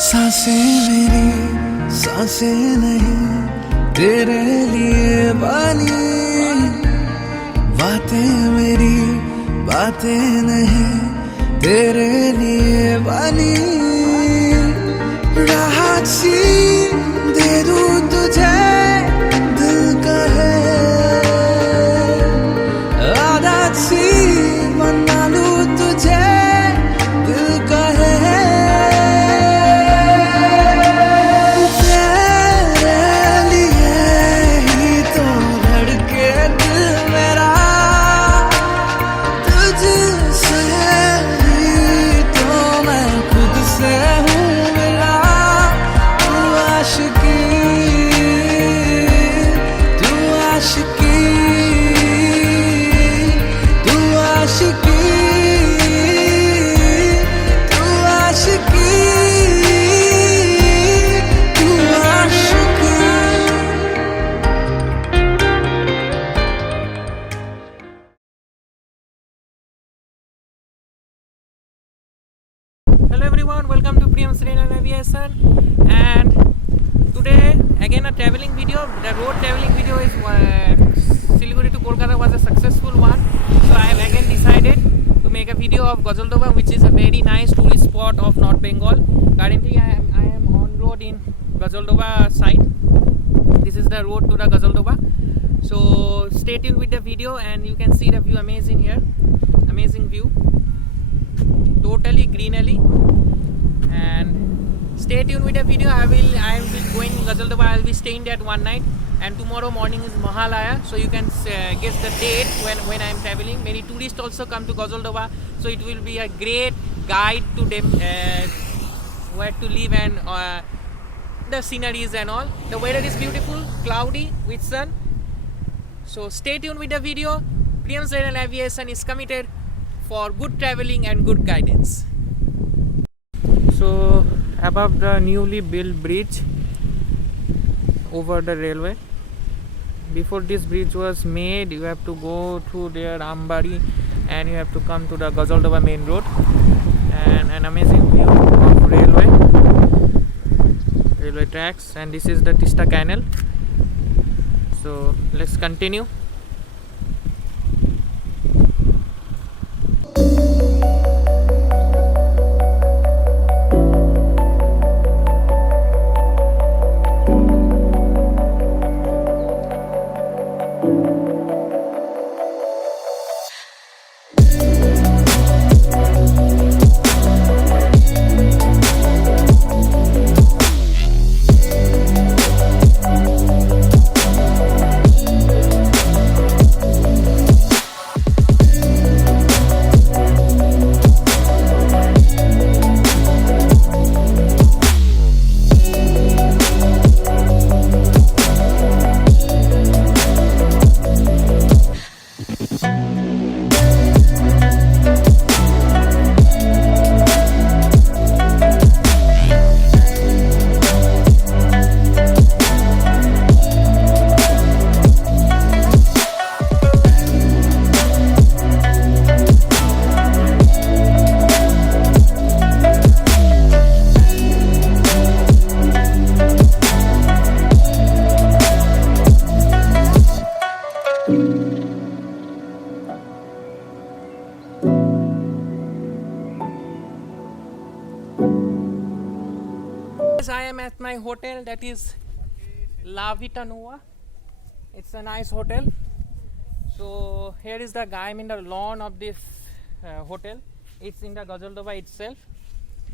सांसें मेरी सांसें नहीं तेरे लिए बनी, बातें मेरी बातें नहीं तेरे लिए बनी। राहत सी दे दूं तुझे दिल कहे, आदत सी बना लूं तुझे दिल कहे। तेरे लिए ही तो धड़के दिल मेरा, तुझसे ही तो मैं खुद से हूँ मिला। तू आशिकी तू आशिकी तू आशिकी तू आशिकी तू आशिकी। Hello everyone, welcome to Priyam Serena Aviation, and today again a traveling video. The road traveling video is Siliguri to Kolkata was a successful one, so I have again decided to make a video of Gazaldoba, which is a very nice tourist spot of North Bengal. Currently I am on road in Gazaldoba side. This is the road to the Gazaldoba, so stay tuned with the video and you can see the view. Amazing here, amazing view, totally greenery. And stay tuned with the video. I will going to Gazaldoba. I will be staying there one night, and tomorrow morning is Mahalaya, so you can guess the date when I am traveling. Many tourists also come to Gazaldoba, so it will be a great guide to them where to live and the sceneries and all. The weather is beautiful, cloudy with sun, so stay tuned with the video. Priyam Serena Aviation is committed for good traveling and good guidance. So above the newly built bridge over the railway, before this bridge was made, you have to go through there Ambari and you have to come to the Gazaldoba main road, and an amazing view of railway tracks. And this is the Tista Canal. So let's continue. I am at my hotel, that is La Vita Nova. It's a nice hotel. So here is the guy, in the lawn of this hotel. It's in the Gazaldoba itself.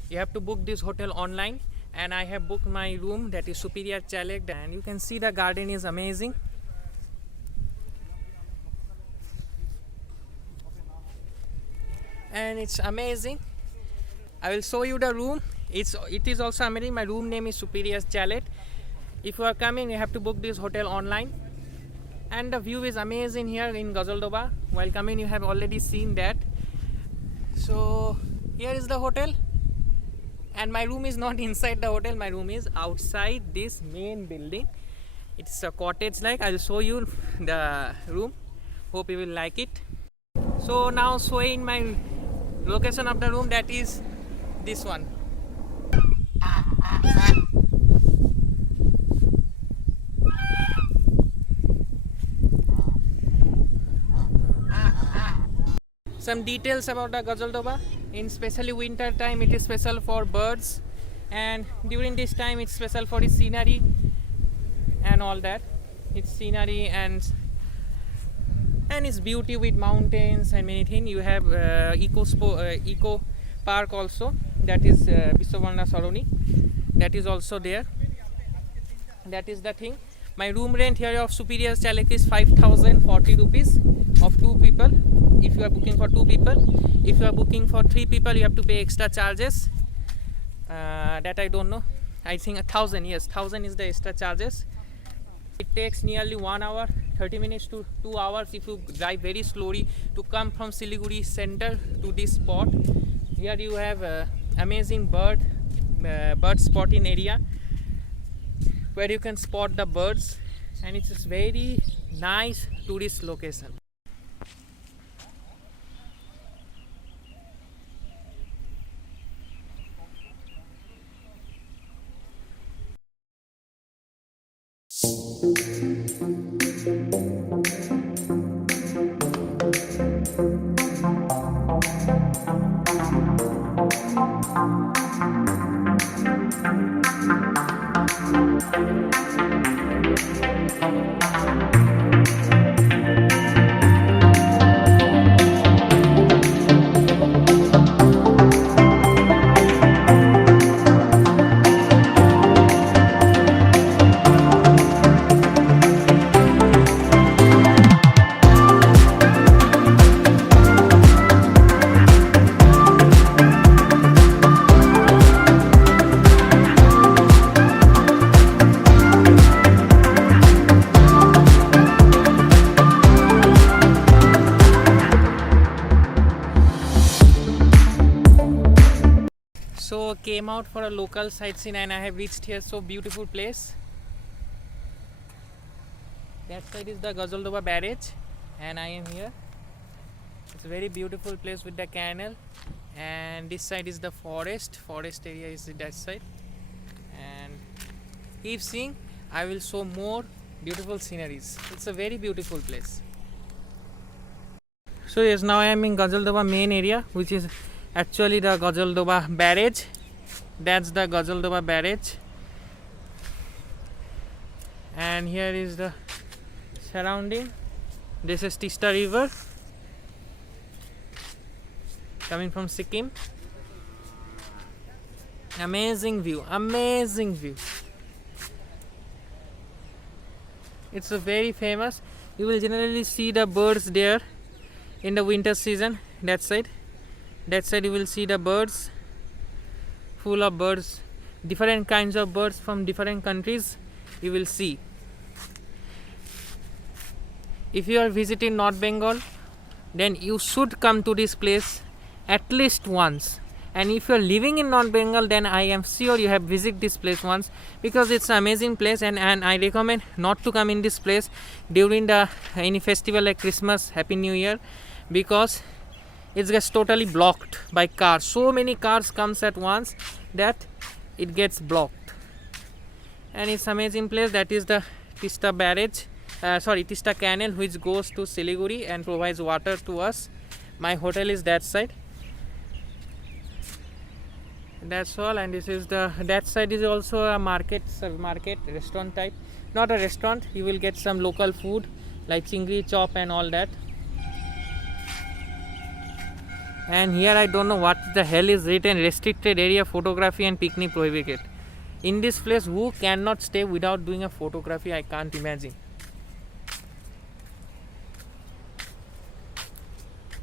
You have to book this hotel online, and I have booked my room, that is Superior Chalet, and you can see the garden is amazing. And it's amazing. I will show you the room. It is also amazing. My room name is Superior Chalet. If you are coming, you have to book this hotel online. And the view is amazing here in Gazaldoba. While coming, you have already seen that. So here is the hotel, and my room is not inside the hotel. My room is outside this main building. It's a cottage like. I'll show you the room. Hope you will like it. So now showing my location of the room, that is this one. Some details about the Gazaldoba. In especially winter time, it is special for birds, and during this time, it's special for its scenery and all that. Its scenery and its beauty with mountains and many things. You have eco park also. That is Biswavarna Saroni. That is also there. That is the thing. My room rent here of Superior Chalak is 5,040 rupees of 2 people. If you are booking for 2 people, if you are booking for 3 people, you have to pay extra charges. That I don't know. I think 1,000. Yes, 1,000 is the extra charges. It takes nearly 1 hour, 30 minutes to 2 hours if you drive very slowly to come from Siliguri center to this spot. Here you have amazing bird spotting area where you can spot the birds, and it's a very nice tourist location. So came out for a local sightseeing and I have reached here. So beautiful place. That side is the Gazaldoba barrage and I am here. It's a very beautiful place with the canal, and this side is the forest area is that side, and keep seeing, I will show more beautiful sceneries. It's a very beautiful place. So yes, now I am in Gazaldoba main area, which is actually the Gazaldoba barrage. That's the Gazaldoba barrage, and here is the surrounding. This is Tista river coming from Sikkim. Amazing view. It's a very famous. You will generally see the birds there in the winter season. That side you will see the birds, full of birds, different kinds of birds from different countries you will see. If you are visiting North Bengal, then you should come to this place at least once. And if you are living in North Bengal, then I am sure you have visited this place once, because it's an amazing place, and I recommend not to come in this place during the any festival like Christmas, Happy New Year, because it gets totally blocked by cars. So many cars comes at once that it gets blocked. And it's amazing place. That is the Tista barrage, Tista canal, which goes to Siliguri and provides water to us. My hotel is that side. That's all. And this is that side is also a market, restaurant type. Not a restaurant. You will get some local food like chingri chop and all that. And here I don't know what the hell is written: restricted area, photography and picnic prohibited. In this place, who cannot stay without doing a photography? I can't imagine.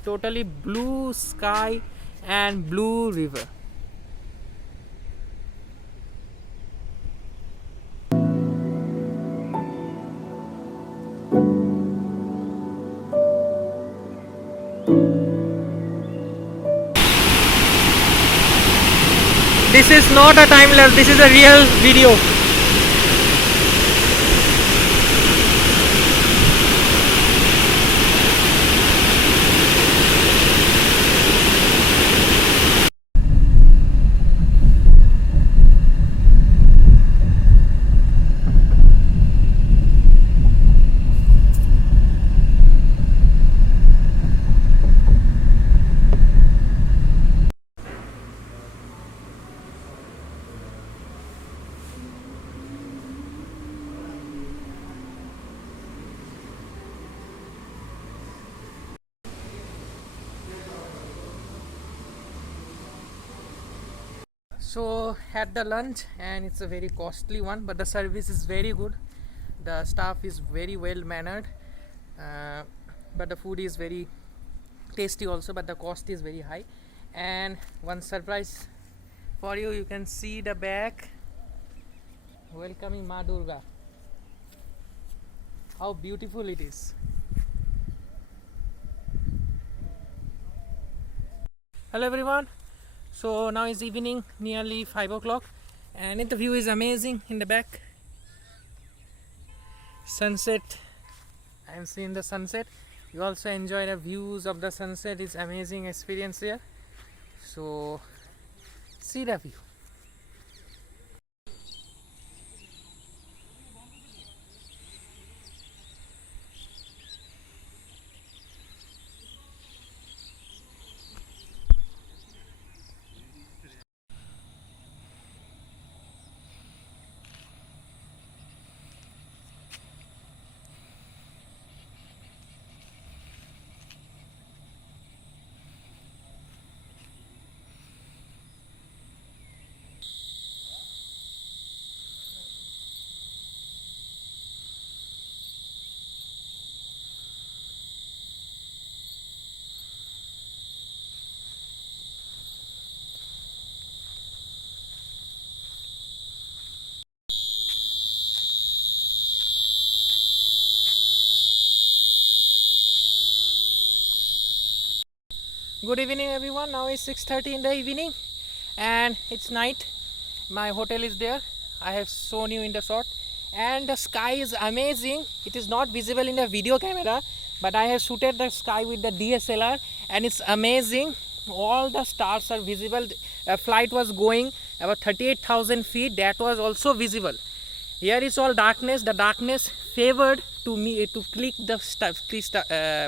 Totally blue sky and blue river. This is not a time lapse, this is a real video. So had the lunch, and it's a very costly one, but the service is very good. The staff is very well mannered, uh, but the food is very tasty also, but the cost is very high. And one surprise for you, you can see the back welcoming Ma Durga. How beautiful it is. Hello everyone. So now is evening, nearly 5 o'clock, and the view is amazing in the back. Sunset. I am seeing the sunset. You also enjoy the views of the sunset. It's amazing experience here. So see the view. Good evening everyone. Now it's 6:30 in the evening and it's night. My hotel is there. I have shown you in the shot, and the sky is amazing. It is not visible in the video camera, but I have shooted the sky with the DSLR and it's amazing. All the stars are visible. A flight was going about 38,000 feet, that was also visible. Here is all darkness. The darkness favored to me to click the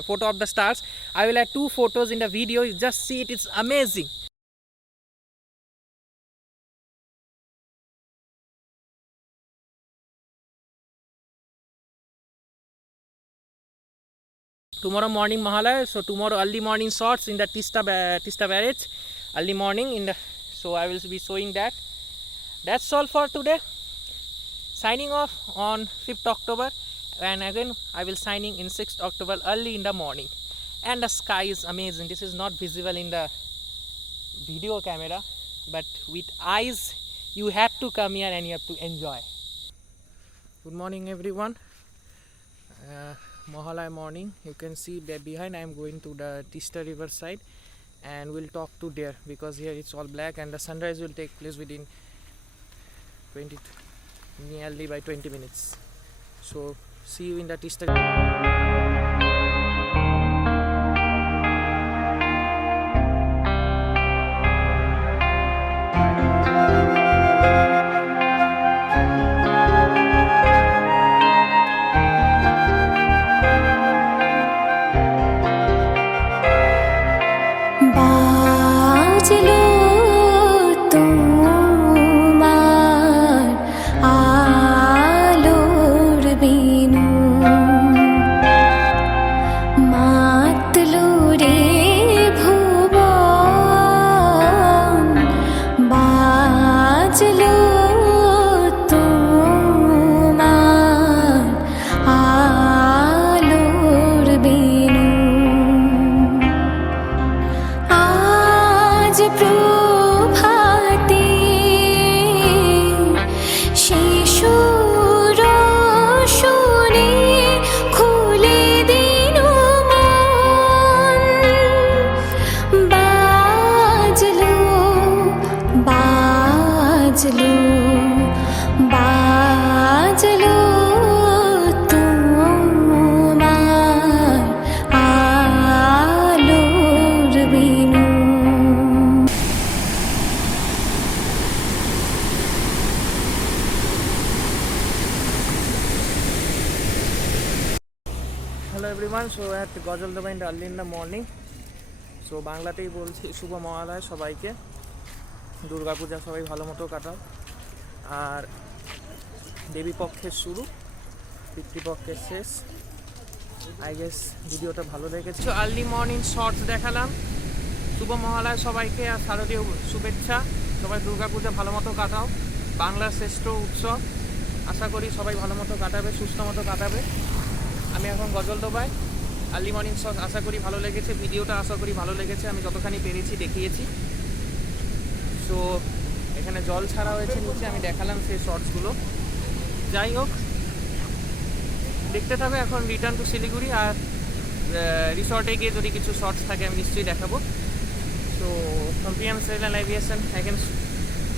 photo of the stars. I will add 2 photos in the video. You just see it. It's amazing. Tomorrow morning Mahalaya. So tomorrow early morning shots in the Tista Barrage. Early morning in the. So I will be showing that. That's all for today. Signing off on 5th October, and again I will signing in 6th October early in the morning. And the sky is amazing. This is not visible in the video camera, but with eyes you have to come here and you have to enjoy. Good morning everyone. Mahalaya morning. You can see that behind I am going to the Tista river side, and we'll talk to there because here it's all black and the sunrise will take place within nearly by 20 minutes. So see you in the Tista. বাজলো তোমার আলোর বিনু, মাতলো রে ভুবন, বাজলো তোমার আলোর বিনু। আজ প্রভাতে শিশুর সুরে খুলে দিল মন, বাজলো বাজলো বাজলো তোমার আলোর Binu. Hello everyone. So at Gajal Dabain early in the morning. So বাংলাতেই বলছি শুভ মহালয়া সবাইকে। দুর্গা পূজা সবাই ভালো মতো কাটাও। আর দেবী পক্ষের শুরু, পিতৃপক্ষের শেষ। আই গেস ভিডিওটা ভালো লেগেছে। তো আর্লি মর্নিং শর্টস দেখালাম। শুভ মহালয়া সবাইকে আর শারদীয় শুভেচ্ছা। সবাই দুর্গাপূজা ভালো মতো কাটাও, বাংলার শ্রেষ্ঠ উৎসব। আশা করি সবাই ভালো মতো কাটাবে, সুস্থ মতো কাটাবে। আমি এখন গজল দোবাই, আর্লি মর্নিং শট আশা করি ভালো লেগেছে, ভিডিওটা আশা করি ভালো লেগেছে, আমি যতখানি পেরেছি দেখিয়েছি। সো এখানে জল ছাড়া হয়েছে নিচে, আমি দেখালাম সেই শর্টসগুলো। যাই হোক, দেখতে থাকো। এখন রিটার্ন টু শিলিগুড়ি, আর রিসর্টে গিয়ে যদি কিছু শর্টস থাকে আমি নিশ্চয়ই দেখাবো। So from PM cereal aviation, again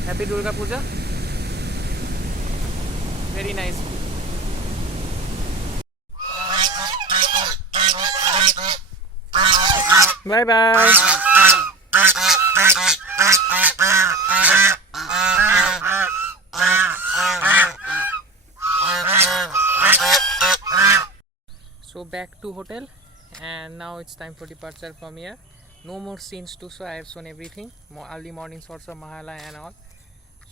happy Durga Puja, very nice. Bye bye. So back to hotel, and now it's time for departure from here. No more scenes to show, I have shown everything, more early morning sorts of Mahala and all.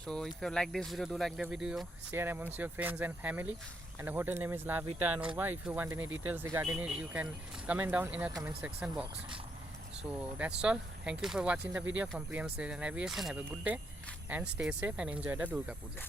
So if you like this video, do like the video, share amongst your friends and family. And the hotel name is La Vita Nova. If you want any details regarding it, you can comment down in the comment section box. So that's all. Thank you for watching the video from Priyam Sail and Aviation. Have a good day and stay safe and enjoy the Durga Puja.